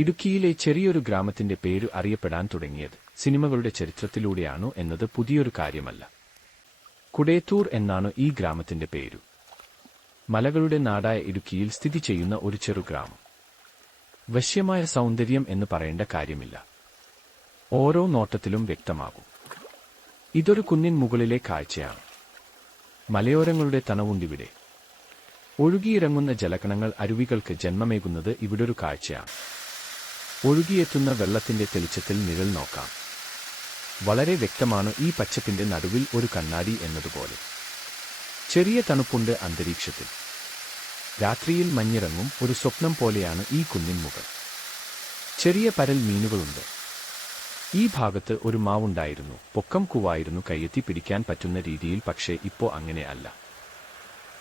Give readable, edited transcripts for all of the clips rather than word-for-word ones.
ഇടുക്കിയിലെ ചെറിയൊരു ഗ്രാമത്തിന്റെ പേര് അറിയപ്പെടാൻ തുടങ്ങിയത് സിനിമകളുടെ ചരിത്രത്തിലൂടെയാണു എന്നത് പുതിയൊരു കാര്യമല്ല. കുടേത്തൂർ എന്നാണ് ഈ ഗ്രാമത്തിന്റെ പേരു. മലകളുടെ നാടായ ഇടുക്കിയിൽ സ്ഥിതി ചെയ്യുന്ന ഒരു ചെറുഗ്രാമം. വശ്യമായ സൗന്ദര്യം എന്ന് പറയേണ്ട കാര്യമില്ല. ഓരോ നോട്ടത്തിലും വ്യക്തമാകും. ഇതൊരു കുന്നിൻ മുകളിലെ കാഴ്ചയാണ്. മലയോരങ്ങളുടെ തണവുണ്ടിവിടെ. ഒഴുകിയിറങ്ങുന്ന ജലകണങ്ങൾ അരുവികൾക്ക് ജന്മമേകുന്നത് ഇവിടൊരു കാഴ്ചയാണ്. ഒഴുകിയെത്തുന്ന വെള്ളത്തിന്റെ തെളിച്ചത്തിൽ നിഴൽ നോക്കാം. വളരെ വ്യക്തമാണ് ഈ പച്ചപ്പിന്റെ നടുവിൽ ഒരു കണ്ണാടി എന്നതുപോലെ. ചെറിയ തണുപ്പുണ്ട് അന്തരീക്ഷത്തിൽ. രാത്രിയിൽ മഞ്ഞിറങ്ങും ഒരു സ്വപ്നം പോലെയാണ് ഈ കുന്നിൻ മുകൾ. ചെറിയ പരൽ മീനുകളുണ്ട്. ഈ ഭാഗത്ത് ഒരു മാവുണ്ടായിരുന്നു. പൊക്കം കൂവായിരുന്നു, കയ്യെത്തി പിടിക്കാൻ പറ്റുന്ന രീതിയിൽ. പക്ഷേ ഇപ്പോ അങ്ങനെ അല്ല.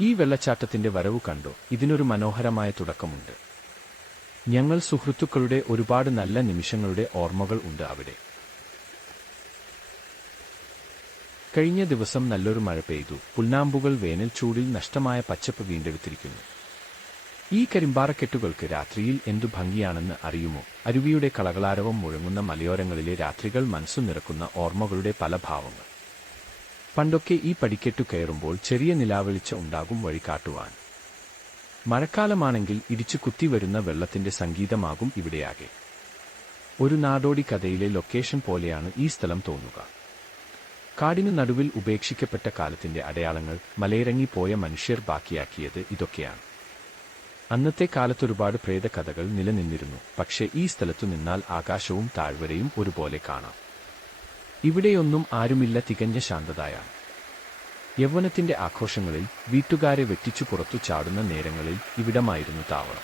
ഈ വെള്ളച്ചാട്ടത്തിന്റെ വരവ് കണ്ടോ? ഇതിനൊരു മനോഹരമായ തുടക്കമുണ്ട്. ഞങ്ങൾ സുഹൃത്തുക്കളുടെ ഒരുപാട് നല്ല നിമിഷങ്ങളുടെ ഓർമ്മകൾ ഉണ്ട് അവിടെ. കഴിഞ്ഞ ദിവസം നല്ലൊരു മഴ പെയ്തു. പുൽനാമ്പുകൾ വേനൽ ചൂടിൽ നഷ്ടമായ പച്ചപ്പ് വീണ്ടെടുത്തിരിക്കുന്നു. ഈ കരിമ്പാറക്കെട്ടുകൾക്ക് രാത്രിയിൽ എന്തു ഭംഗിയാണെന്ന് അറിയുമോ? അരുവിയുടെ കളകളാരവം മുഴങ്ങുന്ന മലയോരങ്ങളിലെ രാത്രികൾ മനസ്സു നിറക്കുന്ന ഓർമ്മകളുടെ പല ഭാവങ്ങൾ. പണ്ടൊക്കെ ഈ പടിക്കെട്ടു കയറുമ്പോൾ ചെറിയ നിലാവെളിച്ച ഉണ്ടാകും വഴി കാട്ടുവാൻ. മഴക്കാലമാണെങ്കിൽ ഇടിച്ചു കുത്തിവരുന്ന വെള്ളത്തിന്റെ സംഗീതമാകും ഇവിടെയാകെ. ഒരു നാടോടി കഥയിലെ ലൊക്കേഷൻ പോലെയാണ് ഈ സ്ഥലം തോന്നുക. കാടിനു നടുവിൽ ഉപേക്ഷിക്കപ്പെട്ട കാലത്തിന്റെ അടയാളങ്ങൾ. മലയിറങ്ങിപ്പോയ മനുഷ്യർ ബാക്കിയാക്കിയത് ഇതൊക്കെയാണ്. അന്നത്തെ കാലത്തൊരുപാട് പ്രേതകഥകൾ നിലനിന്നിരുന്നു. പക്ഷേ ഈ സ്ഥലത്തു നിന്നാൽ ആകാശവും താഴ്വരയും ഒരുപോലെ കാണാം. ഇവിടെയൊന്നും ആരുമില്ല, തികഞ്ഞ ശാന്തതയാണ്. യൗവനത്തിന്റെ ആഘോഷങ്ങളിൽ വീട്ടുകാരെ വെട്ടിച്ചു പുറത്തു ചാടുന്ന നേരങ്ങളിൽ ഇവിടമായിരുന്നു താവളം.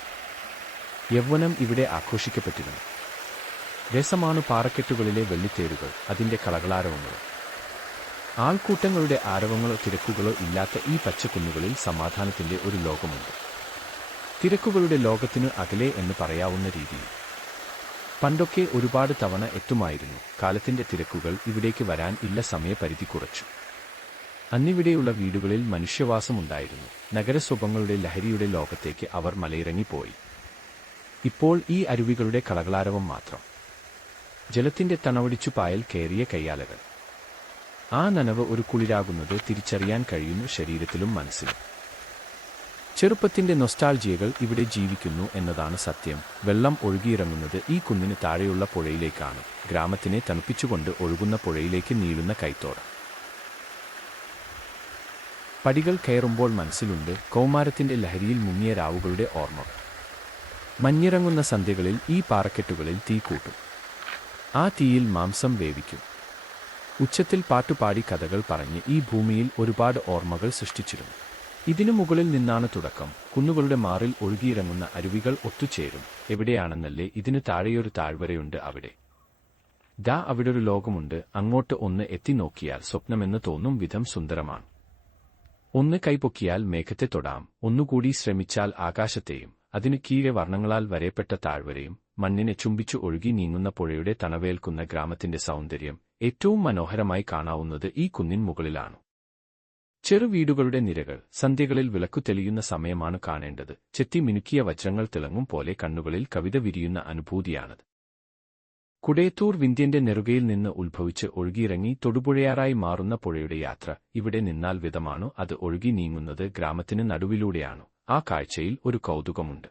യൗവനം ഇവിടെ ആഘോഷിക്കപ്പെട്ടിരുന്നു. രസമാണു പാറക്കെട്ടുകളിലെ വെള്ളിത്തേരുകൾ, അതിന്റെ കളകളാരവങ്ങളും. ആൾക്കൂട്ടങ്ങളുടെ ആരവങ്ങളോ തിരക്കുകളോ ഇല്ലാത്ത ഈ പച്ചക്കുന്നുകളിൽ സമാധാനത്തിന്റെ ഒരു ലോകമുണ്ട്. തിരക്കുകളുടെ ലോകത്തിനു അകലെ എന്ന് പറയാവുന്ന രീതിയിൽ. പണ്ടൊക്കെ ഒരുപാട് തവണ എത്തുമായിരുന്നു. കാലത്തിന്റെ തിരക്കുകൾ ഇവിടേക്ക് വരാൻ ഇല്ല സമയപരിധി കുറച്ചു. അന്നിവിടെയുള്ള വീടുകളിൽ മനുഷ്യവാസമുണ്ടായിരുന്നു. നഗരസ്വഭങ്ങളുടെ ലഹരിയുടെ ലോകത്തേക്ക് അവർ മലയിറങ്ങിപ്പോയി. ഇപ്പോൾ ഈ അരുവികളുടെ കളകളാരവം മാത്രം. ജലത്തിന്റെ തണവടിച്ചു പായൽ കയറിയ കയ്യാലകൾ. ആ നനവ് ഒരു കുളിരാകുന്നത് തിരിച്ചറിയാൻ കഴിയുന്നു, ശരീരത്തിലും മനസ്സിലും. ചെറുപ്പത്തിന്റെ നൊസ്റ്റാൾജിയകൾ ഇവിടെ ജീവിക്കുന്നു എന്നതാണ് സത്യം. വെള്ളം ഒഴുകിയിറങ്ങുന്നത് ഈ കുന്നിന് താഴെയുള്ള പുഴയിലേക്കാണ്. ഗ്രാമത്തിനെ തണുപ്പിച്ചുകൊണ്ട് ഒഴുകുന്ന പുഴയിലേക്ക് നീളുന്ന കൈത്തോട്. പടികൾ കയറുമ്പോൾ മനസ്സിലുണ്ട് കൗമാരത്തിന്റെ ലഹരിയിൽ മുങ്ങിയ രാവുകളുടെ ഓർമ്മകൾ. മഞ്ഞിറങ്ങുന്ന സന്ധ്യകളിൽ ഈ പാറക്കെട്ടുകളിൽ തീ കൂട്ടും. ആ തീയിൽ മാംസം വേവിക്കും. ഉച്ചത്തിൽ പാട്ടുപാടി കഥകൾ പറഞ്ഞ് ഈ ഭൂമിയിൽ ഒരുപാട് ഓർമ്മകൾ സൃഷ്ടിച്ചിരുന്നു. ഇതിനു മുകളിൽ നിന്നാണ് തുടക്കം. കുന്നുകളുടെ മാറിൽ ഒഴുകിയിറങ്ങുന്ന അരുവികൾ ഒത്തുചേരും. എവിടെയാണെന്നല്ലേ? ഇതിനു താഴെയൊരു താഴ്വരയുണ്ട്. അവിടെ അവിടൊരു ലോകമുണ്ട്. അങ്ങോട്ട് ഒന്ന് എത്തി നോക്കിയാൽ സ്വപ്നമെന്ന് തോന്നും വിധം സുന്ദരമാണ്. ഒന്ന് കൈപൊക്കിയാൽ മേഘത്തെ തൊടാം. ഒന്നുകൂടി ശ്രമിച്ചാൽ ആകാശത്തെയും. അതിനു കീഴെ വർണ്ണങ്ങളാൽ വരയപ്പെട്ട താഴ്വരയും. മണ്ണിനെ ചുംബിച്ചു ഒഴുകി നീങ്ങുന്ന പുഴയുടെ തണവേൽക്കുന്ന ഗ്രാമത്തിന്റെ സൗന്ദര്യം ഏറ്റവും മനോഹരമായി കാണാവുന്നത് ഈ കുന്നിൻ മുകളിലാണ്. ചെറുവീടുകളുടെ നിരകൾ. സന്ധ്യകളിൽ വിളക്കു തെളിയുന്ന സമയമാണ് കാണേണ്ടത്. ചെത്തി മിനുക്കിയ വജ്രങ്ങൾ തിളങ്ങും പോലെ കണ്ണുകളിൽ കവിത വിരിയുന്ന അനുഭൂതിയാണത്. കുടേത്തൂർ വിന്ധ്യന്റെ നെറുകയിൽ നിന്ന് ഉത്ഭവിച്ച് ഒഴുകിയിറങ്ങി തൊടുപുഴയാറായി മാറുന്ന പുഴയുടെ യാത്ര. ഇവിടെ നിന്നാൽ വിധമാണു അത് ഒഴുകി നീങ്ങുന്നത്. ഗ്രാമത്തിന് നടുവിലൂടെയാണു. ആ കാഴ്ചയിൽ ഒരു കൗതുകമുണ്ട്.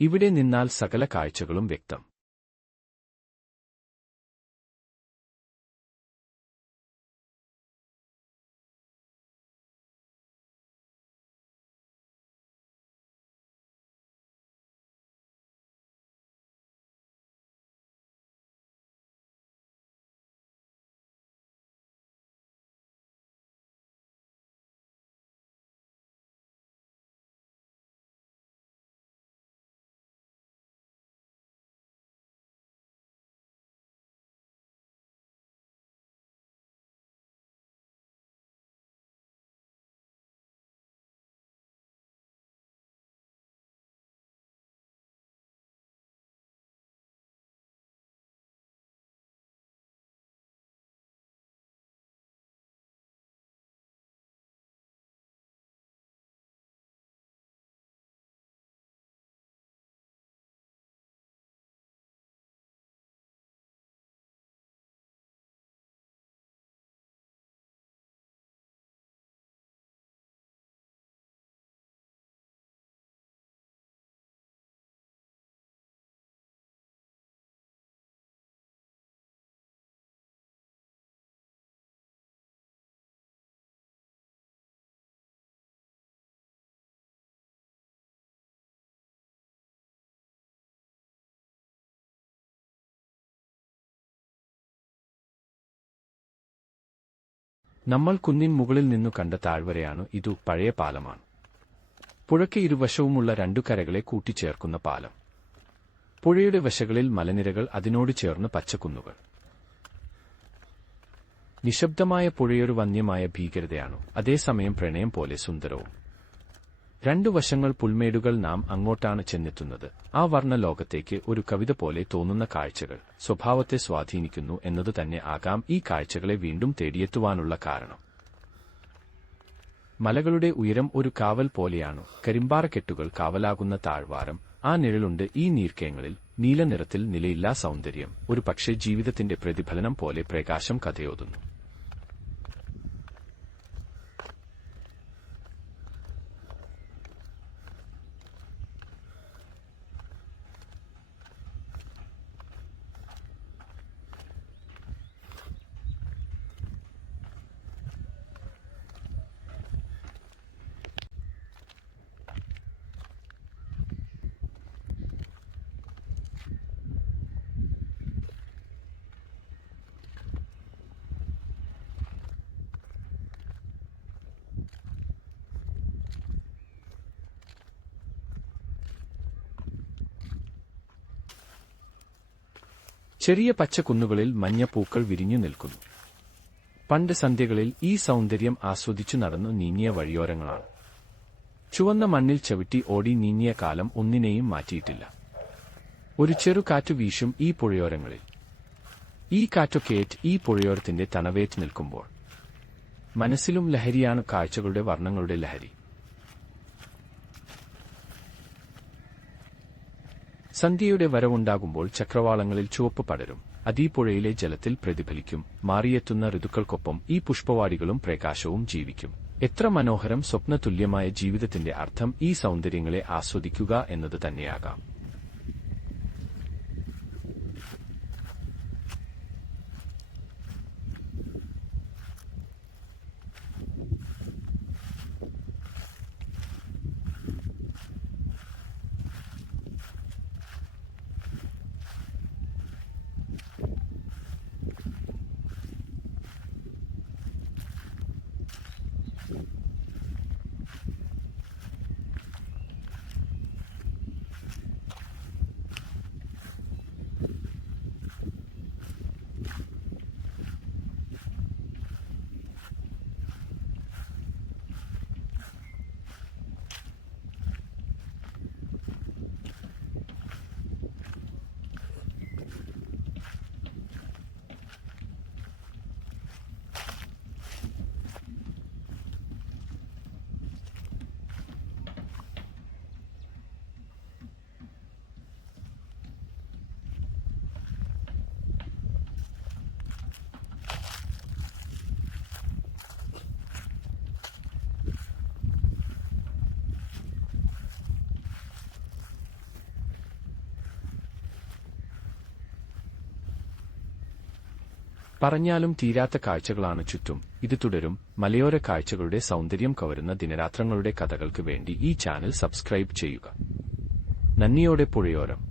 ഇവിടെ നിന്നാൽ സകല കാഴ്ചകളും വ്യക്തം. നമ്മൾ കുന്നിൻ മുകളിൽ നിന്നു കണ്ട താഴ്വരയാണു ഇതു. പഴയ പാലമാണ്. പുഴയ്ക്ക് ഇരുവശവുമുള്ള രണ്ടു കരകളെ കൂട്ടിച്ചേർക്കുന്ന പാലം. പുഴയുടെ വശങ്ങളിൽ മലനിരകൾ, അതിനോട് ചേർന്ന് പച്ചക്കുന്നുകൾ. നിശബ്ദമായ പുഴയൊരു വന്യമായ ഭീകരതയാണു, അതേസമയം പ്രണയം പോലെ സുന്ദരവും. രണ്ടു വശങ്ങൾ പുൽമേടുകൾ. നാം അങ്ങോട്ടാണ് ചെന്നെത്തുന്നത്. ആ വർണ്ണലോകത്തേക്ക് ഒരു കവിത പോലെ തോന്നുന്ന കാഴ്ചകൾ സ്വഭാവത്തെ സ്വാധീനിക്കുന്നു എന്നതു തന്നെ ആകാം ഈ കാഴ്ചകളെ വീണ്ടും തേടിയെത്തുവാനുള്ള കാരണം. മലകളുടെ ഉയരം ഒരു കാവൽ പോലെയാണു. കരിമ്പാറക്കെട്ടുകൾ കാവലാകുന്ന താഴ്വാരം. ആ നിഴലുണ്ട് ഈ നീർക്കേങ്ങളിൽ. നീലനിറത്തിൽ നിലയില്ലാ സൗന്ദര്യം. ഒരു പക്ഷേ ജീവിതത്തിന്റെ പ്രതിഫലനം പോലെ പ്രകാശം കഥയോതുന്നു. ചെറിയ പച്ചക്കുന്നുകളിൽ മഞ്ഞപ്പൂക്കൾ വിരിഞ്ഞു നിൽക്കുന്നു. പണ്ട് സന്ധ്യകളിൽ ഈ സൗന്ദര്യം ആസ്വദിച്ചു നടന്നു നീങ്ങിയ വഴിയോരങ്ങളാണ്. ചുവന്ന മണ്ണിൽ ചവിട്ടി ഓടി നീങ്ങിയ കാലം ഒന്നിനെയും മാറ്റിയിട്ടില്ല. ഒരു ചെറു കാറ്റു വീശും ഈ പുഴയോരങ്ങളിൽ. ഈ കാറ്റൊക്കേറ്റ് ഈ പുഴയോരത്തിന്റെ തണവേറ്റ് നിൽക്കുമ്പോൾ മനസ്സിലും ലഹരിയാണ്, കാഴ്ചകളുടെ വർണ്ണങ്ങളുടെ ലഹരി. സന്ധ്യയുടെ വരവുണ്ടാകുമ്പോൾ ചക്രവാളങ്ങളിൽ ചുവപ്പ് പടരും. അതീ പുഴയിലെ ജലത്തിൽ പ്രതിഫലിക്കും. മാറിയെത്തുന്ന ഋതുക്കൾക്കൊപ്പം ഈ പുഷ്പവാടികളും പ്രകാശവും ജീവിക്കും. എത്ര മനോഹരം! സ്വപ്നതുല്യമായ ജീവിതത്തിന്റെ അർത്ഥം ഈ സൗന്ദര്യങ്ങളെ ആസ്വദിക്കുക എന്നത് തന്നെയാകാം. പറഞ്ഞാലും തീരാത്ത കാഴ്ചകളാണ് ചുറ്റും. ഇത് തുടരും. മലയോര കാഴ്ചകളുടെ സൗന്ദര്യം കവരുന്ന ദിനരാത്രങ്ങളുടെ കഥകൾക്ക് വേണ്ടി ഈ ചാനൽ സബ്സ്ക്രൈബ് ചെയ്യുക. നന്ദിയോടെ പുഴയോരം.